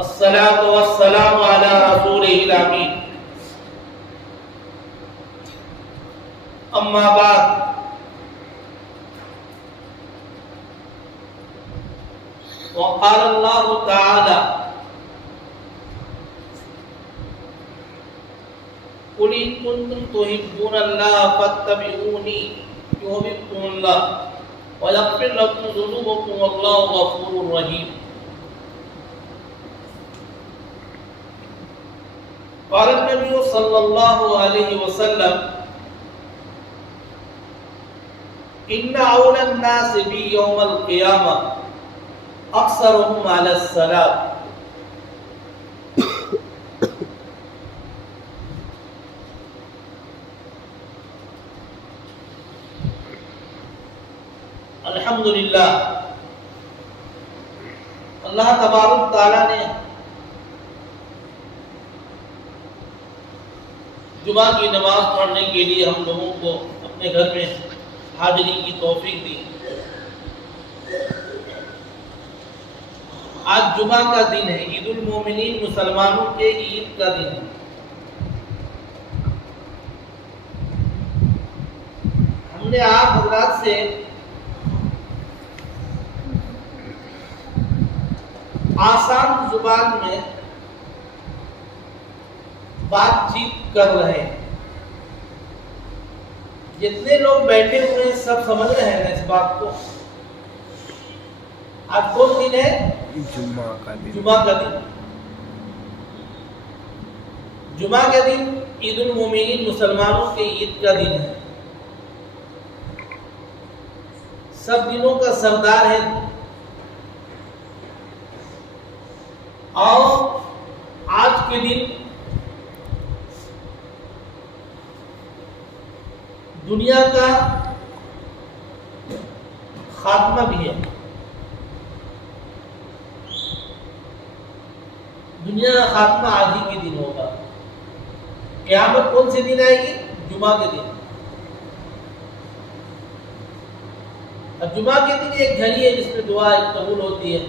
الصلاة والسلام على رسوله الأمين أما بعد وقال الله تعالى قل إن كنتم تحبون الله فاتبعوني يحببكم الله ويغفر لكم ذنوبكم والله غفور رحيم. قال النبي صلى الله عليه وسلم إن أولى الناس بي يوم القيامة أكثرهم على الصلاة. الحمدللہ اللہ تبارک تعالیٰ نے جمعہ کی نماز پڑھنے کے لیے ہم لوگوں کو اپنے گھر میں حاضری کی توفیق دی. آج جمعہ کا دن ہے، عید المومنین، مسلمانوں کے عید کا دن ہے. ہم نے آپ حضرات سے آسان زبان میں بات چیت کر رہے ہیں. جتنے لوگ بیٹھے ہوئے ہیں سب سمجھ رہے ہیں اس بات کو. آج کون دن ہے؟ جمعہ کا دن. جمعہ کا دن عید المومنین، مسلمانوں کے عید کا دن ہے. سب دنوں کا سردار ہے اور آج کے دن دنیا کا خاتمہ بھی ہے. دنیا کا خاتمہ آج ہی کے دن ہوگا. قیامت کون سے دن آئے گی؟ جمعہ کے دن. اور جمعہ کے دن ایک گھڑی ہے جس میں دعا قبول ہوتی ہے.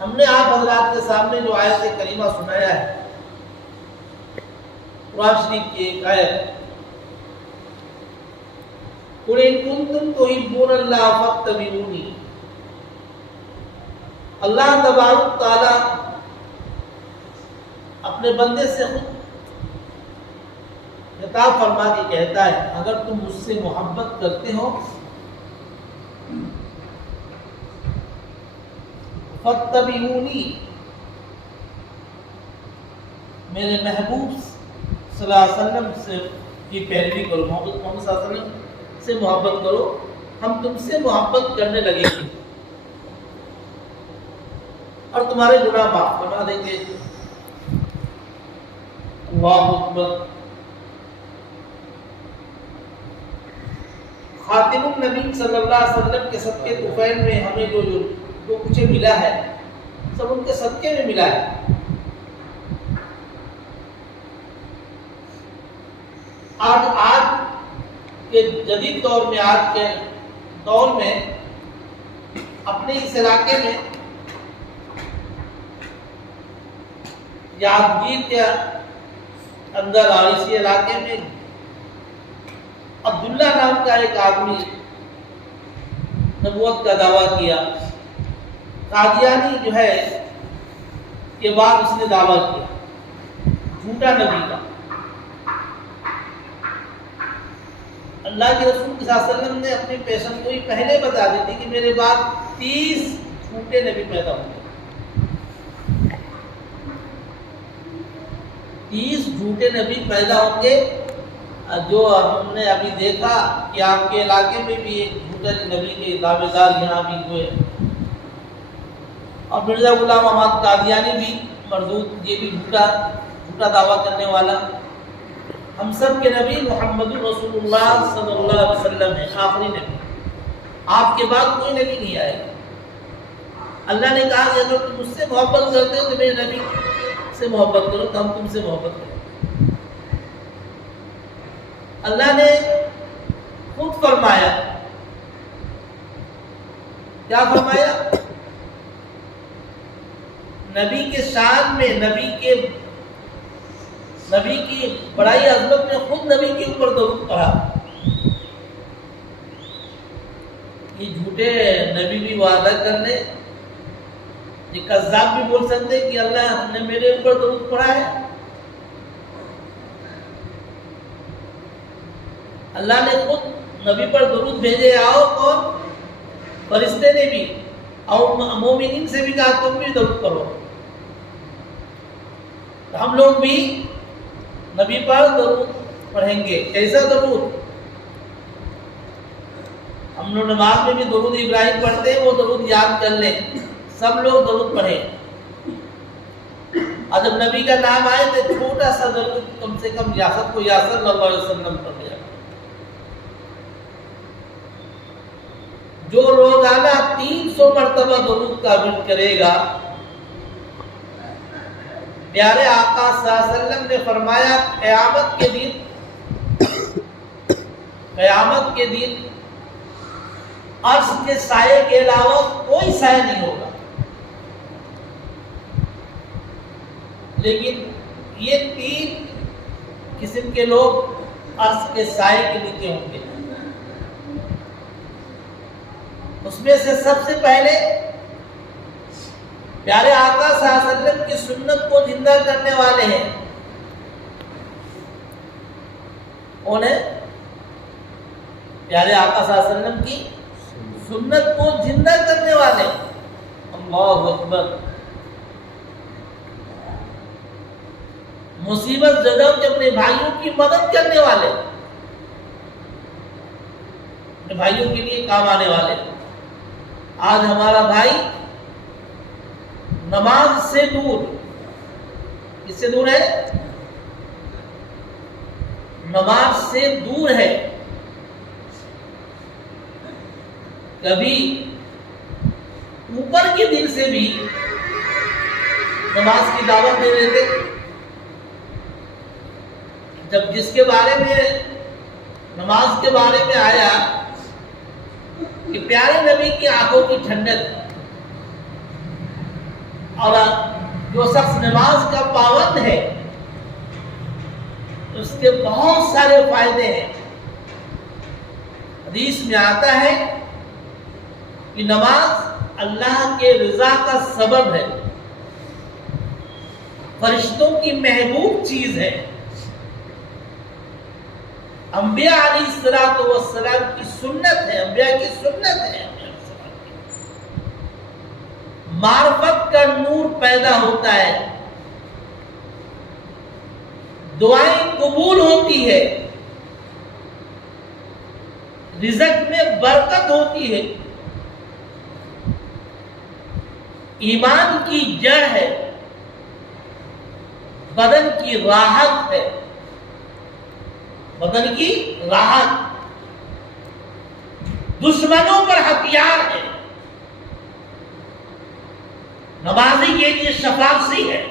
ہم نے آپ حضرات کے سامنے جو آیت کریمہ سنایا ہے، قرآن شریف کی ایک آیت، قُلْ إِن كُنتُمْ تُحِبُّونَ اللَّهَ فَاتَّبِعُونِي. اللہ تبارک تعالیٰ اپنے بندے سے خود خطاب فرما کے کہتا ہے، اگر تم مجھ سے محبت کرتے ہو فَاتَّبِعُونِي، میرے محبوب صلی اللہ علیہ وسلم سے کی پیروی کرو. محمد صلی اللہ علیہ وسلم سے محبت کرو، ہم تم سے محبت کرنے لگیں گے اور تمہارے گناہ معاف کروا دیں گے. اللہ اکبر. خاتم النبی صلی اللہ علیہ وسلم کے صدقے طفیل میں ہمیں جو کچھ ملا ہے سب ان کے صدقے میں ملا ہے. آج کے جدید دور میں، آج کے دور میں اپنے اس علاقے میں یادگیر کے اندر اور اسی علاقے میں عبداللہ نام کا ایک آدمی نبوت کا دعویٰ کیا. قادیانی جو ہے کے بعد اس نے دعویٰ کیا جھوٹا نبی کا. اللہ کے رسول صلی اللہ علیہ وسلم نے اپنی پیشن گوئی پہلے بتا دی تھی کہ میرے بعد 30 جھوٹے نبی پیدا ہوں گے. 30 جھوٹے نبی پیدا ہوں گے. جو ہم نے ابھی دیکھا کہ آپ کے علاقے میں بھی ایک جھوٹا نبی کے دعوے دار یہاں بھی ہوئے، اور مرزا غلام احمد قادیانی بھی مردود، یہ بھی جھوٹا دعویٰ کرنے والا. ہم سب کے نبی محمد رسول اللہ صلی اللہ علیہ وسلم ہے، آخری نبی. آپ کے بعد کوئی نبی نہیں آئے گا. اللہ نے کہا کہ اگر تم مجھ سے محبت کرتے ہو تو میرے نبی سے محبت کرو، تو ہم تم سے محبت کریں. اللہ نے خود فرمایا، کیا فرمایا؟ نبی کے شان میں، نبی کی بڑائی عظمت میں خود نبی کے اوپر درود پڑھا. یہ جھوٹے نبی بھی وعدہ کر لے، یہ کذاب بھی بول سکتے کہ اللہ نے میرے اوپر درود پڑھا ہے. اللہ نے خود نبی پر درود بھیجے. آؤ کون؟ فرشتے نے بھی، اور مومنین سے بھی کہا تم بھی درود پڑھو. ہم لوگ بھی نبی پر درود پڑھیں گے. کیسا درود؟ ہم لوگ نماز میں بھی درود ابراہیم پڑھتے ہیں، وہ درود یاد کر لیں. سب لوگ درود پڑھیں. اور جب نبی کا نام آئے تو چھوٹا سا درود کم سے کم یا صلی اللہ علیہ وسلم پڑھ دیا. جو روزانہ 300 مرتبہ درود کا ورد کرے گا، پیارے آقا صلی اللہ علیہ وسلم نے فرمایا قیامت کے دن عرش کے سائے کے علاوہ کوئی سایہ نہیں ہوگا. لیکن یہ 3 قسم کے لوگ عرش کے سائے کے نیچے ہوں گے. اس میں سے سب سے پہلے پیارے آقا صلی اللہ علیہ وسلم کی سنت کو زندہ کرنے والے ہیں. کون ہے؟ پیارے آقا صلی اللہ علیہ وسلم کی سنت کو زندہ کرنے والے. اللہ اکبر. مصیبت زدہ کے اپنے بھائیوں کی مدد کرنے والے، اپنے بھائیوں کے لیے کام آنے والے. آج ہمارا بھائی نماز سے دور، کس سے دور ہے؟ نماز سے دور ہے. کبھی اوپر کے دل سے بھی نماز کی دعوت دے دیتے. جب جس کے بارے میں نماز کے بارے میں آیا کہ پیارے نبی کی آنکھوں کی ٹھنڈک، اور جو شخص نماز کا پابند ہے اس کے بہت سارے فائدے ہیں. حدیث میں آتا ہے کہ نماز اللہ کے رضا کا سبب ہے، فرشتوں کی محبوب چیز ہے. انبیاء علیہ السلام کی سنت ہے، انبیاء کی سنت ہے. معرفت کا نور پیدا ہوتا ہے، دعائیں قبول ہوتی ہے، رزق میں برکت ہوتی ہے، ایمان کی جڑ ہے، بدن کی راحت ہے، بدن کی راحت، دشمنوں پر ہتھیار ہے، نمازی کے لیے شفاعی ہے،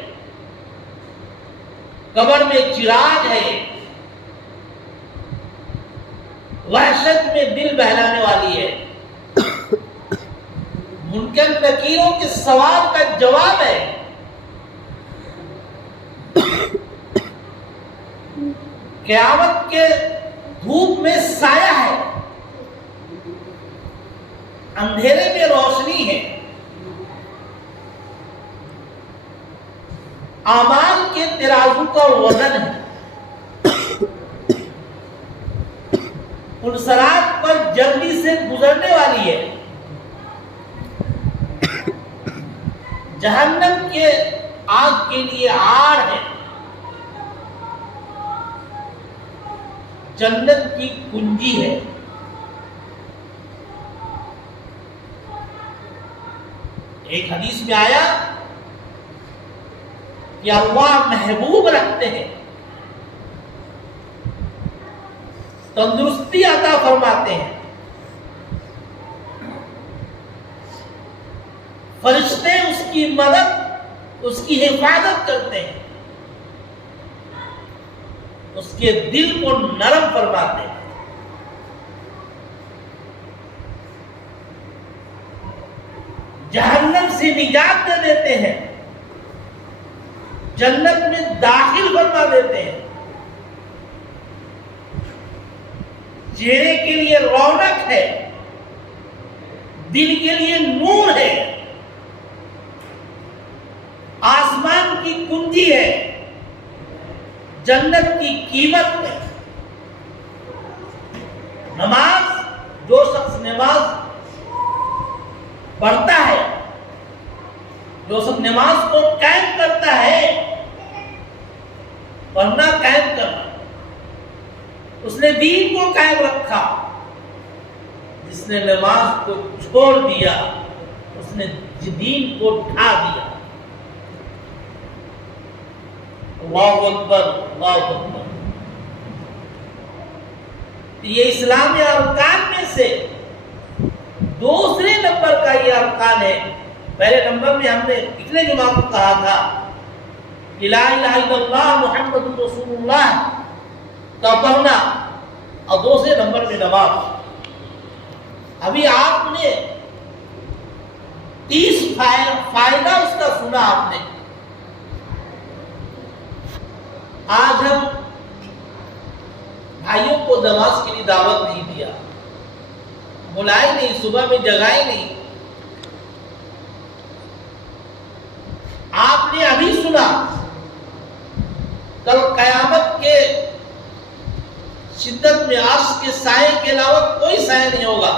قبر میں چراغ ہے، وحشت میں دل بہلانے والی ہے، منکر نکیروں کے سوال کا جواب ہے، قیامت کے دھوپ میں سایہ ہے، اندھیرے میں روشنی ہے، اعمال کے ترازو کا وزن ہے، پلسرات پر جلدی سے گزرنے والی ہے، جہنم کے آگ کے لیے آڑ ہے، جنت کی کنجی ہے. ایک حدیث میں آیا کہ اللہ محبوب رکھتے ہیں، تندرستی عطا فرماتے ہیں، فرشتے اس کی مدد، اس کی حفاظت کرتے ہیں، اس کے دل کو نرم فرماتے ہیں. جہنم سے نجات دے دیتے ہیں. جنت میں داخل فرما دیتے ہیں. چہرے کے لیے رونق ہے، دل کے لیے نور ہے، آسمان کی کنجی ہے، جنت کی قیمت ہے. نماز، جو شخص نماز پڑھتا ہے، جو شخص نماز کو قائم کرتا ہے، پڑھنا قائم کرنا، اس نے دین کو قائم رکھا. جس نے نماز کو چھوڑ دیا اس نے دین کو ڈھا دیا. اللہ اکبر، اللہ اکبر. یہ اسلامی ارکان میں سے دوسرے نمبر کا یہ ارکان ہے. پہلے نمبر میں ہم نے پچھلے جمعہ کو کہا تھا لا الہ الا اللہ محمد رسول اللہ کا پڑھنا، اور دوسرے نمبر میں نماز. ابھی آپ نے 30 فائدہ اس کا سنا آپ نے. آج ہم بھائیوں کو نماز کے لیے دعوت نہیں دیا، بلائے نہیں، صبح میں جگائے نہیں. آپ نے ابھی سنا کل قیامت کے شدت میں عرش کے سائے کے علاوہ کوئی سایہ نہیں ہوگا.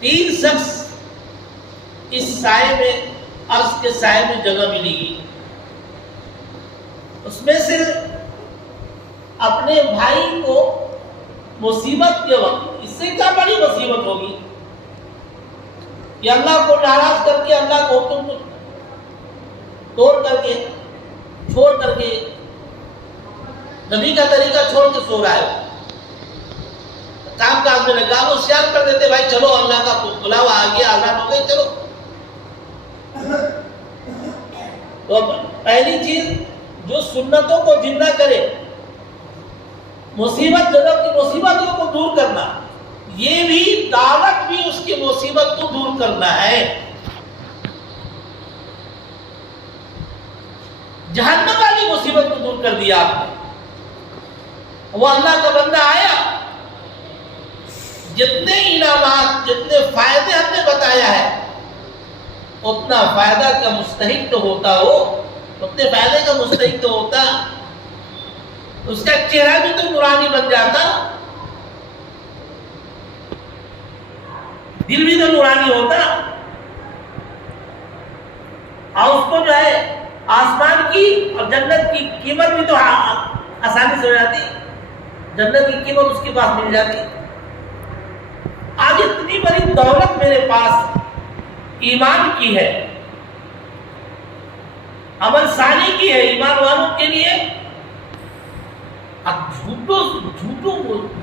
3 شخص اس سائے میں، عرش کے سائے میں جگہ ملے گی. اس میں سے اپنے بھائی کو مصیبت کے وقت، اس سے کیا بڑی مصیبت ہوگی کہ اللہ کو ناراض کر کے، اللہ کو حکم کو توڑ کر کے، چھوڑ کر کے، نبی کا طریقہ چھوڑ کے سو رہا ہے. کام کاج میں لگا وہ شیئر کر دیتے، بھائی چلو اللہ کا بلاوا آ گیا، اذان ہو گئی، چلو. تو پہلی چیز جو سنتوں کو زندہ کرے، مصیبت جگہ کی مصیبتوں کو دور کرنا، یہ بھی دعوت بھی اس کی مصیبت کو دور کرنا ہے. جہنم والی مصیبت کو دور کر دیا آپ نے. وہ اللہ کا بندہ آیا، جتنے انعامات، جتنے فائدے ہم نے بتایا ہے، اتنا فائدہ کا مستحق تو ہوتا ہو، اتنے فائدے کا مستحق تو ہوتا، اس کا چہرہ بھی تو نورانی بن جاتا، دل بھی تو نورانی ہوتا، اور اس کو جو ہے آسمان کی اور جنت کی قیمت بھی تو آسانی سے ہو جاتی، جنت کی قیمت اس کے پاس مل جاتی. آج اتنی بڑی دولت میرے پاس ایمان کی ہے، عمل صالح کی ہے، ایمان والوں کے لیے. اب جھوٹوں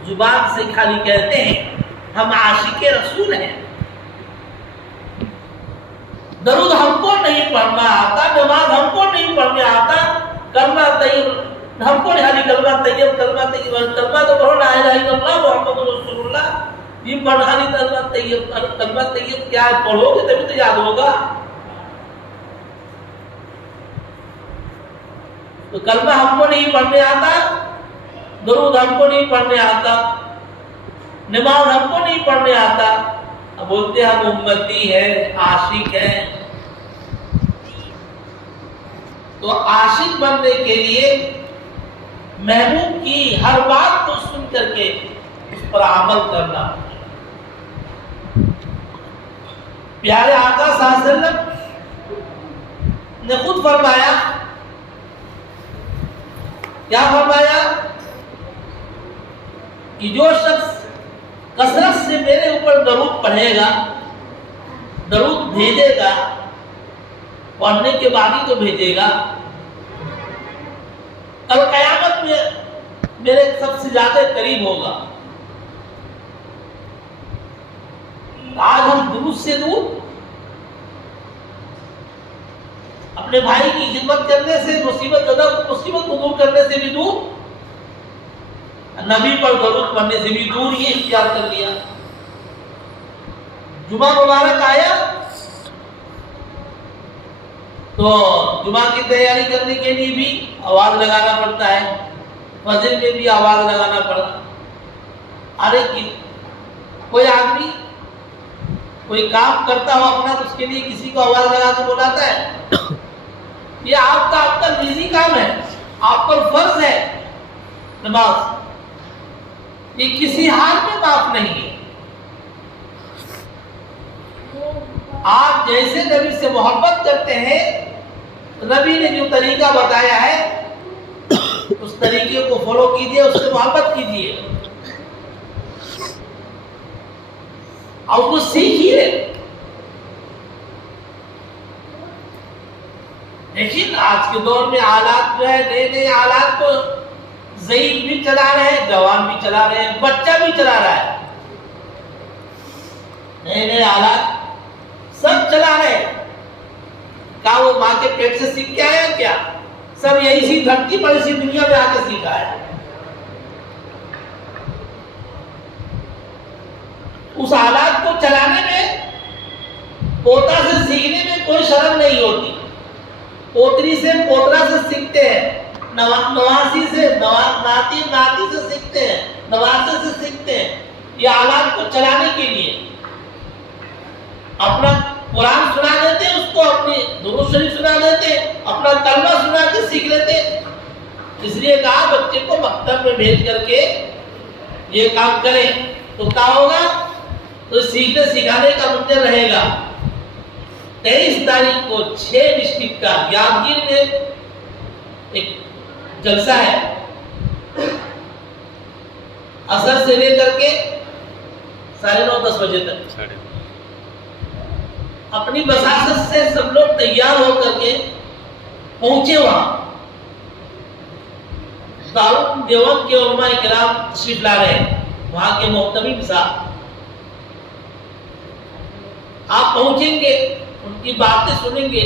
زبان سے خالی کہتے ہیں ہم عاشق رسول ہیں، درود ہم کو نہیں پڑھنا آتا، نماز ہم کو نہیں پڑھنے آتا، کلمہ طیب ہم کو نہیں، کلمہ طیب، کلمہ تو پڑھو لا الہ الا اللہ محمد رسول اللہ. یہ پڑھانی کلمہ طیب، کلمہ طیب کیا ہے؟ پڑھو گے تبھی تو یاد ہوگا. تو کلمہ ہم کو نہیں پڑھنے آتا، درود ہم کو نہیں پڑھنے آتا، نماز ہم کو نہیں پڑھنے آتا، اب بولتے ہم امتی ہیں، عاشق ہیں. تو عاشق بننے کے لیے محبوب کی ہر بات کو سن کر کے اس پر عمل کرنا. پیارے آقا صلی اللہ علیہ وسلم نے خود فرمایا، کیا فرمایا کہ جو شخص کثرت سے میرے اوپر درود پڑھے گا، درود بھیجے گا، پڑھنے کے بعد ہی تو بھیجے گا، کل قیامت میں میرے سب سے زیادہ قریب ہوگا. آج ہم درود سے دور، اپنے بھائی کی خدمت کرنے سے، مصیبت کو دور کرنے سے بھی دور، نبی پر درود پڑھنے سے بھی دور، یہ اختیار کر لیا. جمعہ مبارک آیا، تو جمعہ کی تیاری کرنے کے لیے بھی آواز لگانا پڑتا ہے، فجر میں بھی آواز لگانا پڑتا ہے۔ ارے کوئی آدمی کوئی کام کرتا ہو اپنا تو اس کے لیے کسی کو آواز لگا کے بلاتا ہے؟ یہ آپ کا نجی کام ہے، آپ پر فرض ہے نماز، یہ کسی حال میں معاف نہیں ہے۔ آپ جیسے نبی سے محبت کرتے ہیں، نبی نے جو طریقہ بتایا ہے اس طریقے کو فالو کیجیے، اس سے محبت کیجیے اور اس کو سیکھیے۔ لیکن آج کے دور میں آلات جو ہے، نئے نئے آلات کو ضعیف بھی چلا رہے ہیں، جوان بھی چلا رہے ہیں، بچہ بھی چلا رہا ہے، نئے نئے آلات سب چلا رہے ہیں۔ کیا وہ ماں کے پیٹ سے سیکھ کے آیا کیا؟ سب یہی سی دھرتی پر اسی دنیا میں آ کے سیکھا ہے۔ اس آلات کو چلانے میں، پوتا سے سیکھنے میں کوئی شرم نہیں ہوتی، پوتری سے پوترا سے سیکھتے ہیں، نواسی سے ناتی سے سیکھتے ہیں، نواسے سے سیکھتے ہیں۔ یہ آلات کو چلانے کے لیے اپنا قرآن سنا دیتے، اس کو اپنی درود شریف سنا دیتے، اپنا کلمہ سنا کے سیکھ لیتے۔ اس لیے کہا بچے کو مکتب میں بھیج کر کے یہ کام کریں تو کیا ہوگا؟ تو سیکھنے سکھانے کا منتر رہے گا۔ 23 تاریخ کو 6 ڈسٹرکٹ کا یادگیر میں ایک جلسہ ہے، عصر سے لے کر کے 9:30 بجے تک۔ اپنی بساست سے سب لوگ تیار ہو کر کے پہنچے وہاں۔ دارالعلوم دیوبند کے علماء کرام تشریف لا رہے ہیں، وہاں کے محتمم صاحب۔ آپ پہنچیں گے، ان کی باتیں سنیں گے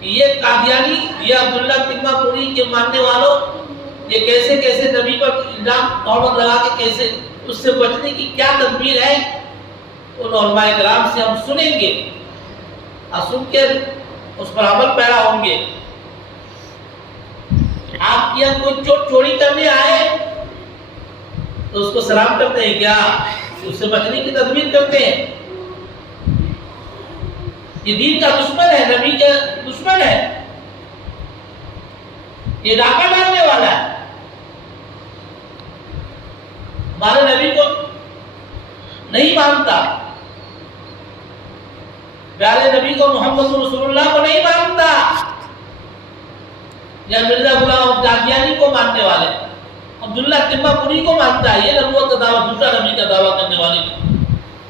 کہ یہ قادیانی، یہ عبداللہ تیمہ پوری کے ماننے والوں، یہ کیسے کیسے نبی پر الزام تہمت لگا کے کیسے اس سے بچنے کی کیا تدبیر ہے، ان علماء کرام سے ہم سنیں گے اور سن کے اس پر عمل پیرا ہوں گے۔ آپ کی یہاں کوئی چوری کرنے آئے تو اس کو سلام کرتے ہیں کیا؟ اس سے بچنے کی تدبیر کرتے ہیں؟ یہ دین کا دشمن ہے، نبی کا دشمن ہے، یہ ڈاکہ ڈالنے والا ہے، ہمارے نبی کو نہیں مانتا، پیارے نبی کو محمد رسول اللہ کو نہیں مانتا، یا مرزا غلام قادیانی کو ماننے والے، عبداللہ تیمہ پوری کو مانتا ہے، یہ نبوت کا دعویٰ، دوسرا نبی کا دعویٰ کرنے والے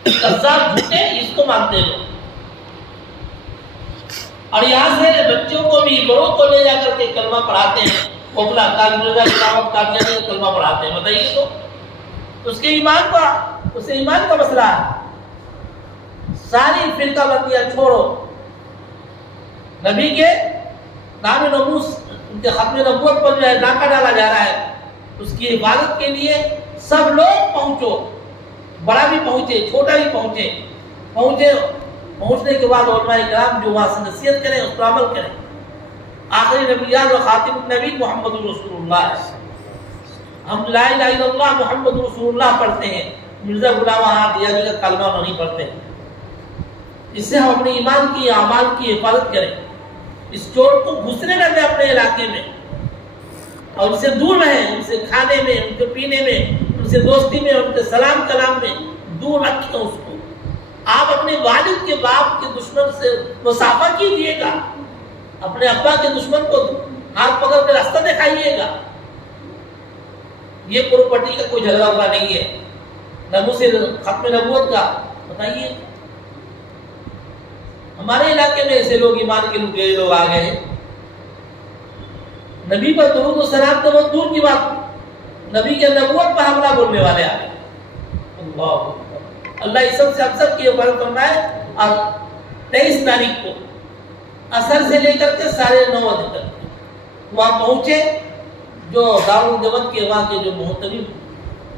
قذاب جھوٹے، اس کو مانتے لوگ۔ اور یہاں سے بچوں کو بھی، بڑوں کو لے جا کر کے کلمہ پڑھاتے ہیں، مرزا غلام قادیانی کو کلمہ پڑھاتے ہیں۔ بتائیے تو اس کے ایمان کا مسئلہ ہے۔ ساری فرقہ بندیاں چھوڑو، نبی کے نام ناموس، ان کے ختم نبوت پر جو ہے ڈاکہ ڈالا جا رہا ہے، اس کی حفاظت کے لیے سب لوگ پہنچو، بڑا بھی پہنچے، چھوٹا بھی پہنچنے کے بعد علماء کرام جو وہاں سے نصیحت کریں، اس پر عمل کریں۔ آخری نبیات و خاتم النبی محمد رسول اللہ ہے۔ ہم لا الہ الا اللہ محمد رسول اللہ پڑھتے ہیں، مرزا غلام احمد دیاجی کا کلمہ نہیں پڑھتے ہیں۔ اس سے ہم اپنے ایمان کی، اعمال کی حفاظت کریں، اس چور کو گھسنے نہ دیں اپنے علاقے میں، اور ان سے دور رہیں، ان سے کھانے میں، ان کے پینے میں، ان سے دوستی میں، ان کے سلام کلام میں دور رکھیں اس کو۔ آپ اپنے والد کے باپ کے دشمن سے مصافحہ کیجیے گا، اپنے ابا کے دشمن کو ہاتھ پکڑ کے راستہ دکھائیے گا۔ یہ پراپرٹی کا کوئی جھگڑا ہوا نہیں ہے، ناموس ختم نبوت کا بتائیے۔ ہمارے علاقے میں ایسے لوگ، ایمان کے لوگ آ گئے ہیں، نبی پر درود و سلام تو بہت دور کی بات، نبی کے نبوت پر حملہ بولنے والے آ گئے۔ اللہ اس سب سے ہم سب کی حفاظت فرمائے۔ اور 23 تاریخ کو عصر سے لے کر کے 9:30 بجے تک وہاں پہنچے۔ جو دارالعلوم دیوبند کے وہاں کے جو محتمم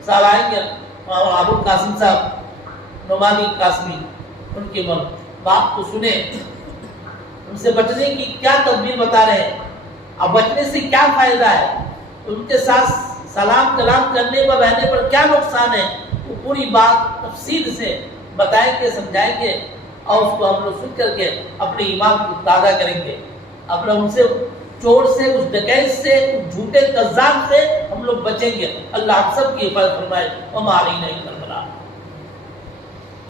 صاحب آئیں گے، ابو القاسم صاحب، نعمانی قاسمی، ان کے بات کو سنیں، ان سے بچنے کی کیا تدبیر بتا رہے ہیں، اب بچنے سے کیا فائدہ ہے، ان کے ساتھ سلام کلام کرنے پر رہنے پر کیا نقصان ہے، وہ پوری بات تفصیل سے بتائیں گے، سمجھائیں گے، اور اس کو ہم لوگ سن کر کے اپنے ایمان کو تازہ کریں گے، اپنا ان سے چور سے، اس ڈکیت سے، اس جھوٹے کذاب سے ہم لوگ بچیں گے۔ اللہ ہم سب کی حفاظت فرمائے۔ وما علینا الا البلاغ۔